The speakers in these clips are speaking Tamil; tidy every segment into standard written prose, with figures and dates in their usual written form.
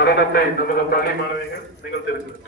நடனத்தை நமது பள்ளி மாணவிகள் நிகழ்த்திருக்கிறது.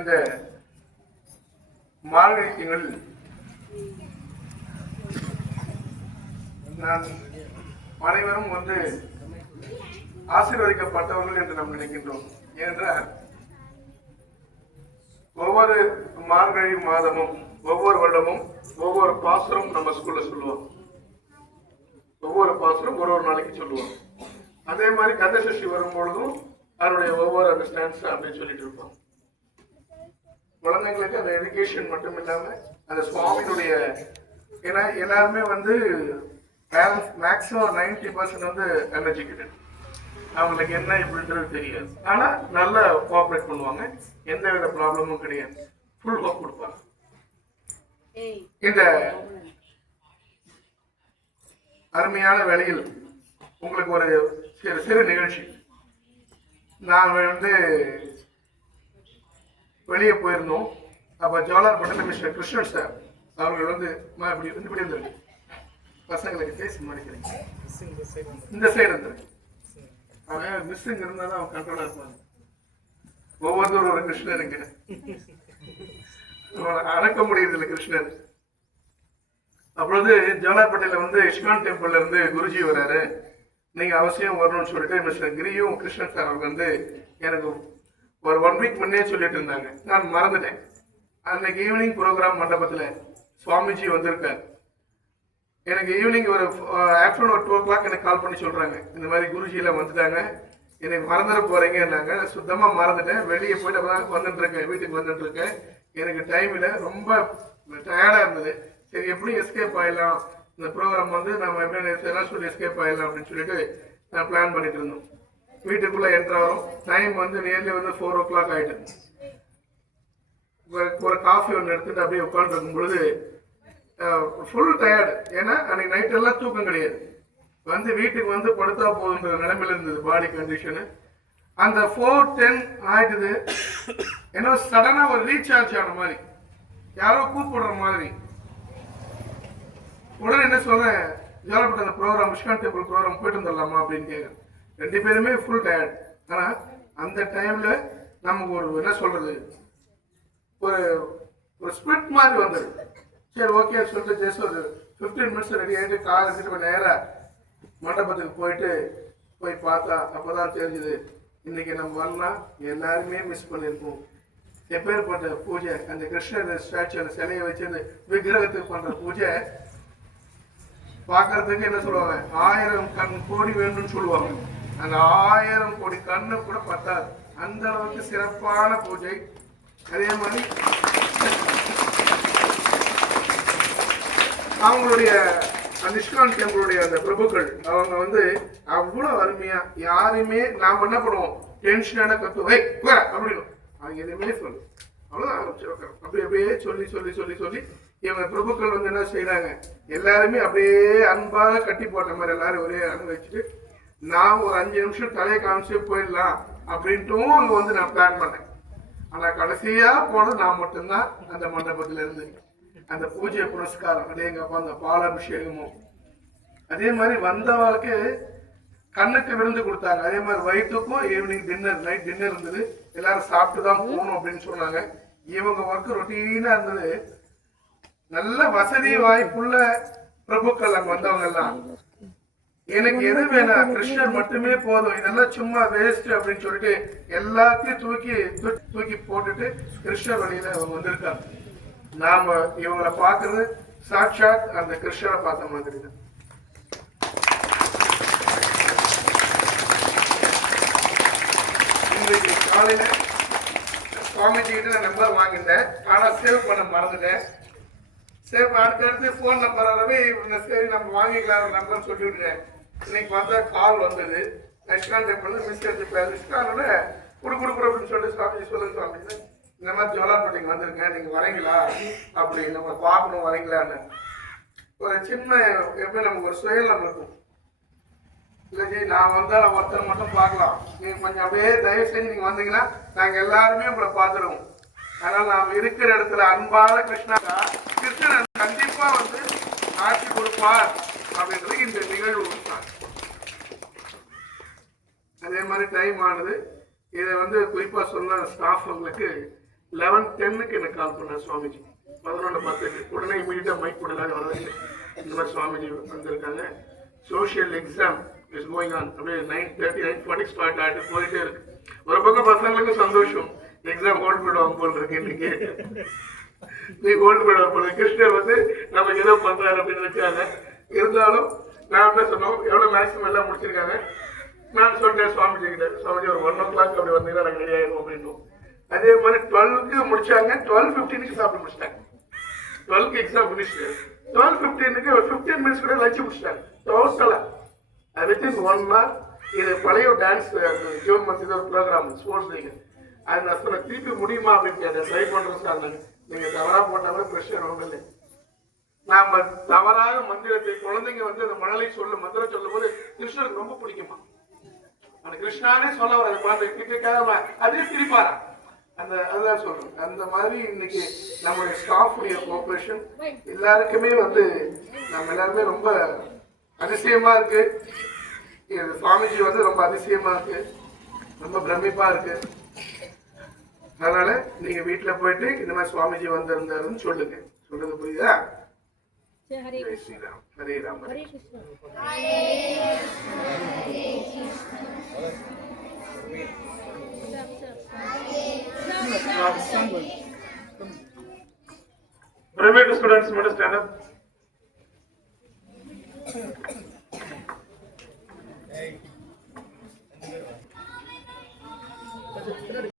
இந்த மாநிலங்கள் நான் அனைவரும் வந்து ஆசீர்வதிக்கப்பட்டவர்கள் என்று நாம் நினைக்கின்றோம். ஏனென்றால் ஒவ்வொரு மார்கழி மாதமும் ஒவ்வொரு வருடமும் ஒவ்வொரு பாசுரம் நம்ம ஸ்கூல்ல சொல்லுவோம். ஒவ்வொரு பாசுரம் ஒரு நாளைக்கு சொல்லுவோம். அதே மாதிரி கந்த சஷ்டி வரும் பொழுதும் அதனுடைய ஒவ்வொரு அந்த ஸ்டான்ஸ் அப்படின்னு சொல்லிட்டு இருப்போம். குழந்தைங்களுக்கு அந்த எஜுகேஷன் மட்டும் இல்லாம அந்த சுவாமியினுடைய, ஏன்னா எல்லாருமே வந்து மேக்ஸிமம் 90% வந்து அன்எஜுகேட்டட், அவங்களுக்கு என்ன இப்படின்றது தெரியாது. ஆனா நல்லா கோஆப்ரேட் பண்ணுவாங்க, எந்த வித ப்ராப்ளமும் கிடையாது, ஃபுல் ஹோப் கொடுப்பாங்க. இந்த அருமையான வேளையில் உங்களுக்கு ஒரு சிறு நிகழ்ச்சி. நான் வந்து வெளியே போயிருந்தோம். அப்போ ஜோலார்பேட்டையில் மிஸ்டர் கிருஷ்ணன் சார் அவர்கள் வந்து இப்படி இருந்துருக்கு, பசங்களுக்கு பேசி மாட்டேங்கிறீங்க, இந்த சைடு இருந்துருக்கு. அவன் மிஸ்ஸுங்க இருந்தால் தான் அவன் கண்ட்ரோலாக இருப்பாங்க. ஒவ்வொருத்தரும் ஒரு கிருஷ்ணனுங்க அடக்க முடியறதில்லை கிருஷ்ணன். அப்பொழுது ஜோலார்பேட்டையில் வந்து இஸ்கான் டெம்பிள்ல இருந்து குருஜி வர்றாரு, நீங்க அவசியம் வரணும்னு சொல்லிட்டு மிஸ்டர் கிரியும் கிருஷ்ணன் சார் அவங்க வந்து எனக்கு ஒரு 1 வீக் முன்னே சொல்லிட்டு இருந்தாங்க. நான் மறந்துட்டேன். அன்னைக்கு ஈவினிங் ப்ரோக்ராம் மண்டபத்தில் சுவாமிஜி வந்திருக்கார். எனக்கு ஈவினிங் ஒரு ஆஃப்டர்நூன் ஒரு 2 o'clock எனக்கு கால் பண்ணி சொல்கிறாங்க, இந்த மாதிரி குருஜியில் வந்துட்டாங்க, எனக்கு மறந்துட போகிறீங்கன்னாங்க. சுத்தமாக மறந்துட்டேன். வெளியே போயிட்டு அப்போ வந்துட்டுருக்கேன், வீட்டுக்கு வந்துட்டுருக்கேன். எனக்கு டைம் இல்லை, ரொம்ப டயர்டாக இருந்தது. சரி எப்படி எஸ்கேப் ஆகிடலாம், இந்த ப்ரோக்ராம் வந்து நம்ம எப்படி எல்லாம் சொல்லி எஸ்கேப் ஆகிடலாம் அப்படின்னு சொல்லிட்டு நான் பிளான் பண்ணிட்டு இருந்தோம். வீட்டுக்குள்ளே என்ட்ரு ஆகிறோம். டைம் வந்து நியர்லி வந்து 4 o'clock ஆகிட்டு. ஒரு காஃபி ஒன்று எடுத்துகிட்டு அப்படியே உட்காந்துருக்கும் பொழுது ஃபுல் டயர்டு. ஏன்னா அன்னைக்கு நைட்டெல்லாம் தூக்கம் கிடையாது. வந்து வீட்டுக்கு வந்து படுத்தா போகுன்ற நிலைமையில இருந்தது பாடி கண்டிஷனு. அந்த 4:10 ஆயிடுது. ஏன்னா சடனாக ஒரு ரீசார்ஜ் ஆன மாதிரி, யாரோ கூப்பிடுற மாதிரி. உடனே என்ன சொல்றேன், ஜோலப்பட்ட அந்த ப்ரோக்ராம் இஸ்கான் டெம்பிள் ப்ரோக்ராம் போயிட்டு வந்துடலாமா அப்படின்னு கேட்குறேன். 2 பேருமே ஃபுல் டயர்ட். ஆனால் அந்த டைம்ல நமக்கு ஒரு என்ன சொல்றது, ஒரு ஸ்பிரிட் மாதிரி வந்தது. சரி ஓகே சொல்லிட்டு ஜஸ்ட் ஒரு 15 minutes ரெடி ஆகிட்டு கார் எடுத்துட்டு நேராக மண்டபத்துக்கு போய் பார்த்தா அப்போதான் தெரிஞ்சுது, இன்னைக்கு நம்ம வரலாம் எல்லாருமே மிஸ் பண்ணியிருக்கோம். எப்பேற்பட்ட பூஜை, அந்த கிருஷ்ணர் ஸ்டாச்சு அந்த சிலையை வச்சு விக்கிரகத்துக்கு பண்ற பூஜை பார்க்கறதுக்கு என்ன சொல்லுவாங்க, 1000 கண் கோடி வேணும்னு சொல்லுவாங்க. அந்த 1000 கோடி கண்ணு கூட பத்தாது, அந்த அளவுக்கு சிறப்பான பூஜை. அதே மாதிரி அவங்களுடைய அந்த இஸ்கான் டெம்பிளுடைய அந்த பிரபுக்கள் அவங்க வந்து அவ்வளவு அருமையா, யாருமே நாம் என்ன பண்ணுவோம் டென்ஷனான கத்துவை அப்படின்னு அவங்க எதுவுமே சொல்லு அவ்வளவுதான் ஆரம்பிச்சிருக்காங்க. அப்படியே சொல்லி சொல்லி சொல்லி சொல்லி இவங்க பிரபுக்கள் வந்து என்ன செய்யறாங்க, எல்லாருமே அப்படியே அன்பாக கட்டி போட்ட மாதிரி எல்லாரும் ஒரே அன்பு வச்சுட்டு நான் ஒரு 5 நிமிஷம் தலையை காமிச்சு போயிடலாம் அப்படின்ட்டும் அங்க வந்து நான் பிளான் பண்ணேன். ஆனா கடைசியா போனது நான் மட்டும்தான் அந்த மண்டபத்துல இருந்து. அந்த பூஜை புரஸ்காரம் அதேங்கப்பா, அந்த பாலாபிஷேகமும் அதே மாதிரி வந்தவங்களுக்கு கண்ணுக்கு விருந்து கொடுத்தாங்க. அதே மாதிரி வயிற்றுக்கும் ஈவினிங் டின்னர், நைட் டின்னர் இருந்தது. எல்லாரும் சாப்பிட்டு தான் போகணும் அப்படின்னு சொன்னாங்க. இவங்க ஒர்க் ரொட்டீனா இருந்தது. நல்ல வசதி வாய்ப்புள்ள பிரபுக்கள் அங்க வந்தவங்க எல்லாம் எனக்கு எது வேணாம், கிருஷ்ணர் மட்டுமே போதும், இதெல்லாம் சும்மா வேஸ்ட் அப்படின்னு சொல்லிட்டு எல்லாத்தையும் தூக்கி போட்டுட்டு கிருஷ்ணர் வழியில அவங்க வந்திருக்காங்க. நாம இவங்களை பார்க்கறது சாட்சாத் அந்த கிருஷ்ணரை பார்த்த மாதிரி தான். இன்றைக்கு காலையில சுவாமிஜி கிட்ட நான் நம்பர் வாங்கிட்டேன், ஆனா சேவ் பண்ண மறந்துட்டேன். சேவ் அடுத்தடுத்து போன் நம்பராகவே சரி நம்ம வாங்கிக்கலாம் நம்பர் சொல்லிவிட்டேன். இன்னைக்கு பார்த்தா கால் வந்தது, இஸ்கான் டெம்பிள் மிஸ் எடுத்துப்பாரு. இஸ்கானோட குடுக்குற அப்படின்னு சொல்லிட்டு சுவாமிஜி சொல்லுங்க சுவாமிஜி, இந்த மாதிரி ஜோலார்பேட்டைக்கு வந்திருக்கேன், நீங்க வரீங்களா அப்படி நம்ம பார்க்கணும் வரீங்களான்னு. ஒரு சின்ன எப்படி நமக்கு ஒரு சுயலம் இருக்கும், இல்லை ஜி நான் வந்தால் ஒருத்தர் மட்டும் பார்க்கலாம், நீங்க கொஞ்சம் அப்படியே தயவு செஞ்சு நீங்க வந்தீங்கன்னா நாங்க எல்லாருமே உங்களை பார்த்துடுவோம். அதனால நாம் இருக்கிற இடத்துல அன்பான கிருஷ்ணன் கண்டிப்பா வந்து ஆட்சி கொடுப்பார் அப்படின்றது இந்த நிகழ்வு. அதே மாதிரி டைம் ஆனது. இதை வந்து குறிப்பா சொன்ன ஸ்டாஃப்ங்களுக்கு 11:10 எனக்கு கால் பண்ண சுவாமிஜி, 11:10 உடனே இமீடியட்டா மைக் கூட வரவேன். இந்த மாதிரி சுவாமிஜி வந்திருக்காங்க, social exam is going on. அப்படியே 9:30 9:40 ஸ்டார்ட் ஆகிட்டு போயிட்டே இருக்கு. ஒரு பக்கம் பசங்களுக்கு சந்தோஷம், எக்ஸாம் ஹோல்ட் பண்ணுவாங்க போல் இருக்கு. இன்னைக்கு நீ ஹோல்ட் பண்ணுவாங்க போல, கிருஷ்ணர் வந்து நம்ம ஏதோ பண்றாரு அப்படின்னு வச்சாங்க. இருந்தாலும் நான் என்ன சொன்னோம், எவ்வளவு மேக்ஸிமம் எல்லாம் முடிச்சிருக்காங்க. நான் சொல்லிட்டேன் சுவாமிஜி கிட்ட, சுவாமிஜி ஒரு 1 o'clock அப்படி வந்தீங்கன்னா நாங்கள் ரெடி ஆயிடும் அப்படின்னு. அதே மாதிரி 12க்கு முடிச்சாங்க, 12:15 சாப்பிட்டு முடிச்சிட்டாங்க. 12க்கு எக்ஸாம் முடிச்சுட்டு 12:15 ஒரு 15 minutes கூட லஞ்ச் முடிச்சிட்டாங்க டோட்டலா. Within 1 hour. இது பழைய டான்ஸ் ஜூன் மந்த் ஒரு ப்ரோக்ராம் ஸ்போர்ட்ஸ் லீக். அது நான் சொன்ன திருப்பி முடியுமா அப்படின்னு கேட்டேன். ட்ரை பண்றோம் சார், நீங்க தவறா போட்டாலும் பிரச்சனை ஒன்றும் இல்லை. நாம தவறாக மந்திரத்தை குழந்தைங்க வந்து அந்த மணலை மந்திரம் சொல்லும் போது கிருஷ்ணருக்கு ரொம்ப பிடிக்குமா, அந்த கிருஷ்ணானே சொல்ல வர குழந்தை கிட்ட அதே சிரிப்பாரா, அதுதான் சொல்றேன். அந்த மாதிரி இன்னைக்கு நம்மளுடைய ஸ்டாஃபுடைய கோஆபரேஷன் எல்லாருக்குமே வந்து நம்ம எல்லாருமே ரொம்ப அதிசயமா இருக்கு. சுவாமிஜி வந்து ரொம்ப அதிசயமா இருக்கு, ரொம்ப பிரமிப்பா இருக்கு. அதனால நீங்க வீட்டுல போயிட்டு இந்த மாதிரி சுவாமிஜி வந்திருந்தாருன்னு சொல்லுங்க. சொல்றது புரியுதா? Hare Sriram, Hare Ram, Hare Krishna. private students must stand up.